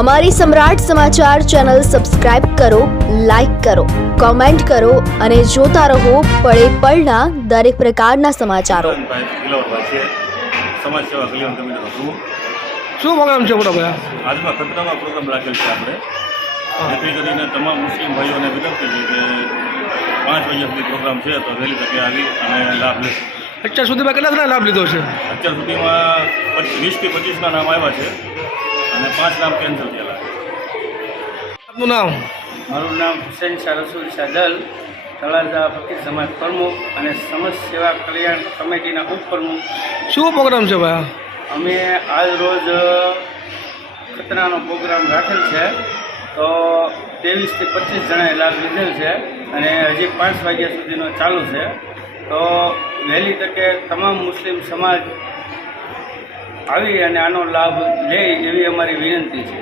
અમારી સમ્રાટ સમાચાર ચેનલ સબસ્ક્રાઇબ કરો, લાઇક કરો, કોમેન્ટ કરો અને જોતા રહો પળે પળના દરેક પ્રકારના સમાચારો. સમાજ સેવા કલ્યાણ કમિટીનો શું પ્રોગ્રામ છે બરાબર? આજમાં ખતરામાં પ્રોગ્રામ રાખેલ છે આપણે, જેથી કરીને તમામ મુસ્લિમ ભાઈઓને વિનંતી છે કે 5 વાગ્યા સુધી પ્રોગ્રામ છે તો વહેલી તકે આવી અને લાભ લેશે. અત્યાર સુધીમાં કેટલા જણા લાભ લીધો છે? અત્યાર સુધીમાં 20 થી 25 નામ આવ્યા છે અને 5 નામ કેન્સલ થયેલા છે. આપનું નામ? મારું નામ હુસૈન શાહ રસૂલ શાહ, તળાજા ફકીર સમાજ પ્રમુખ અને સમાજ સેવા કલ્યાણ કમિટીના ઉપપ્રમુખ. શું પ્રોગ્રામ છે ભાઈ? અમે આજ રોજ ખતરાનો પ્રોગ્રામ રાખેલ છે, તો 23 થી 25 જણાએ લાભ લીધેલ છે અને હજી 5 વાગ્યા સુધીનો ચાલુ છે. તો વહેલી તકે તમામ મુસ્લિમ સમાજ આવી અને આનો લાભ લે એવી અમારી વિનંતી છે.